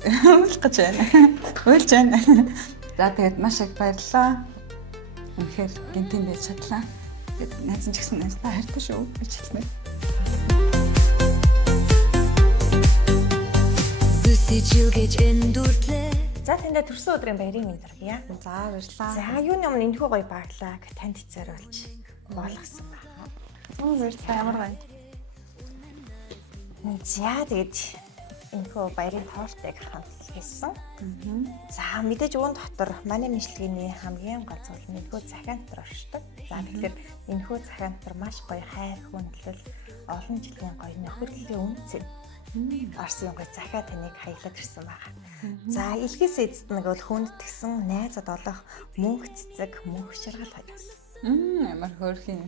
Уйлах гэж байна. Уйлж байна. За тэгээд маш их баярлалаа. Үнэхээр гинтийн байж чадлаа. Тэгээд найз нь ч гэсэн найзтай хайртай шүү гэж хэлмээр. За таньда төрсөн өдрийн баярын мэнд хүргье. За баярлалаа. За юуны өмнө энэхүү гоё баглааг танд зориулж болгосон байна. Баярлалаа. Ямар байна? За тэгээд энэхүү баярын тортыг хамт хийсэн. За мэдээж үүн дотор манай мэдлэгийн хамгийн гол зүйл нь энэхүү захиан дотор оршдог. За тэгэхээр энэхүү захиан дотор маш гоё хайр хүндлэл олон жилийн гоё нөхөрлөлийн үнцэн орсон гоё захиа таныг хаялаад ирсэн байгаа. За илгээс эцэст нэг бол хүндэтгсэн найзад олох мөнх цэцэг мөнх шаргал хоёроос. Ямар хөөрхөн.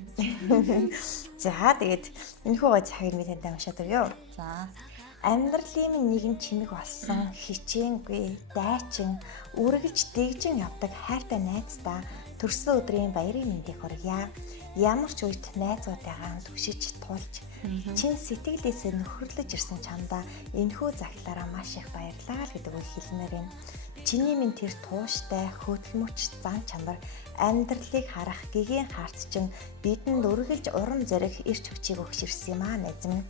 За тэгээд энэхүү гоё захийг би тантай уншаад өгье. За Амьдралын минь нэгэн чимэг болсон хичээнгүй дайчин үргэлж дэгжин явдаг хайртай найздаа төрсөн өдрийн баярын мэндийг хүргье. Ямар ч үед найзуудаагаа түшиж тулж чин сэтгэлээсээ нөхөрлөж ирсэн чамдаа энэхүү загтаараа маш их баярлалаа гэдэг үг хэлмээр юм. Чиний минь тэр тууштай хөдөлмөрч зан чанар амьдралыг харах гэгийн харт чинь бидэнд үргэлж урам зориг ирч хүчийг өгч ирсэн юм аа найз минь.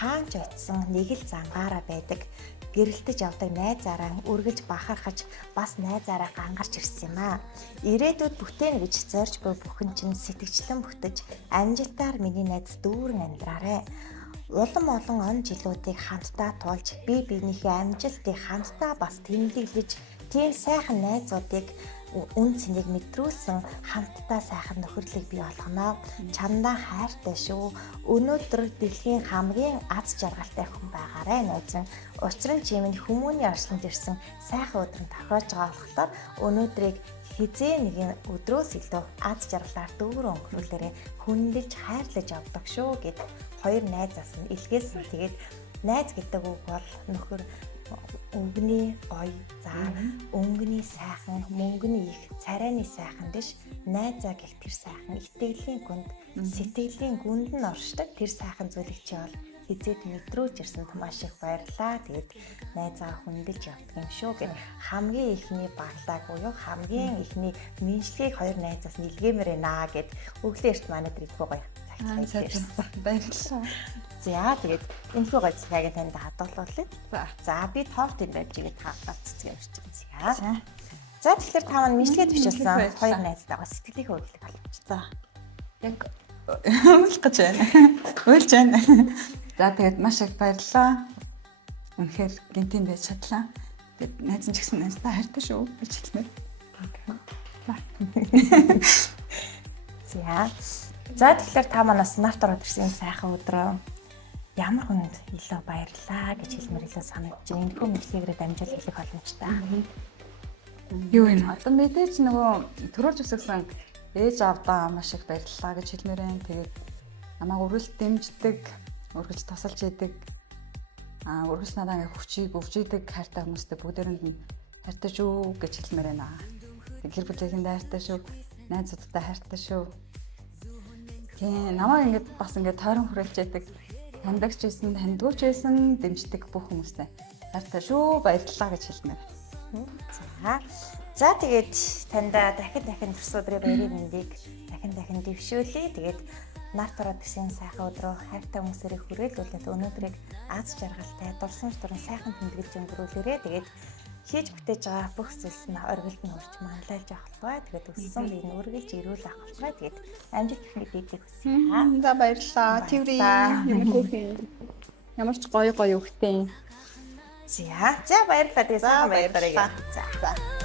Хаанч очисон нэг л зангаараа байдаг. Гэрэлтэж явдаг найзаараа үргэлж бахархаж бас найзаараа гангарч ирсэн юм аа. Ирээдүйд бүтээн гэж зорж буй бүхэн чинь сэтгэгчлэн бүтэж амжилтаар миний найз дүүрэн амьдраарэ. Улам олон он жилүүдийг хамтдаа туулж бие биенийхээ амжилтыг хамтдаа бас тэмдэглэж тийм сайхан найзуудыг үн цэнийг мэдрүүлсэн хамтдаа сайхан нөхөрлөгийг бий болгоно. Чамдаа хайртай шүү. Өнөөдөр дэлхийн хамгийн аз жаргалтай хүн байгаарэ найз минь. Учир нь чи минь хүмүүний орчлонд ирсэн сайхан өдрөнд тохиож байгаа болохоор өнөөдрийг хизээ нэгэн өдрөөс илүү аз жаргалаар дүүрэн өнгөрүүлээрэ хүндэлж хайрлаж явдаг шүү гэд хоёр найзаас нь илгээс нь тэгээд найз гэдэг үг бол нөхөр өнгөний гоё, за өнгөний сайхан, мөнгөний их, царайны сайхан биш, найзаа гэх тэр сайхан, итгэлийн гүнд, сэтгэлийн гүнд нь оршдог тэр сайхан зүйлийг чи бол хизээд мэдрүүлж ирсэнд маш их баярлалаа. Тэгээд найзаа хүндэлж явдаг юм шүү гэх хамгийн ихний баглаа буюу хамгийн ихний мэдлэгийг хоёр найзаас нь илгээмээр байна гэд өглөөрт манай тэр ихгүй гоё цагтаа баярлалаа. За тэгээд энэхүү гоё цагийг танд хадгалуулъя. За би торт юм байж игээд хаагаад цэцгээ өрчсөн. За тэгэхээр та маань мэдлэгээ төвшүүлсэн хоёр найзтайгаа сэтгэлийг хөдлөх боломж. За яг уйлах гэж байна. Уйлж байна. За тэгээд маш их баярлалаа. Үнэхээр гинтийн байж чадлаа. Тэгээд найз нь ч гэсэн найзтай хайртай шүү гэж хэлмээр. За тэгэхээр та манаас нарт ороод ирсэн сайхан өдрөө ямар хүнд илүү баярлаа гэж хэлмээр илүү санагдаж байна. Энэхүү мэдлэгээр дамжуул хэлэх боломжтой. Юу вэ? Одоо мэдээж нөгөө төрүүлж өсгсөн ээж авдаа маш их баярлалаа гэж хэлмээр байна. Тэгээд намайг үргэлж дэмждэг, үргэлж тусалж идэг, үргэлж надад ингээ хүчийг өгж идэг хайртай хүмүүстэй бүгдээрэнд нь хайртай шүү гэж хэлмээр байна. Тэг гэр бүлийнхэндээ хайртай шүү, найзуудтай хайртай шүү. Тийм намайг ингээд бас ингээд тойрон хүрээлж идэг, тандагч байсан, тандгууч байсан, дэмждэг бүх хүмүүстэй хайртай шүү, баярлалаа гэж хэлмээр. За тэгээд таньда дахин төрсөн өдрийн баярын мэндийг дахин дэвшүүлье. Тэгээд нарт ороод ирсэн сайхан өдрөө хайртай хүмүүсээрээ хүрээлүүлээд өнөөдрийг аз жаргалтай дурсамж дуран сайхан тэмдэглэж өнгөрүүлээрэ. Тэгээд хийж бүтээж байгаа бүх зүйлс нь оргилд нь урьж манлайлж авах бай. Тэгээд өссөн бие нь үргэлж ирүүл авах бай. Тэгээд амжилт ихний биедийг хүсье. За баярлалаа. Тэврээ. Ямар хөөрхөн. Ямар ч гоё өгтэй. За баярлалаа. Тэгээд сайхан баярлалаа. За.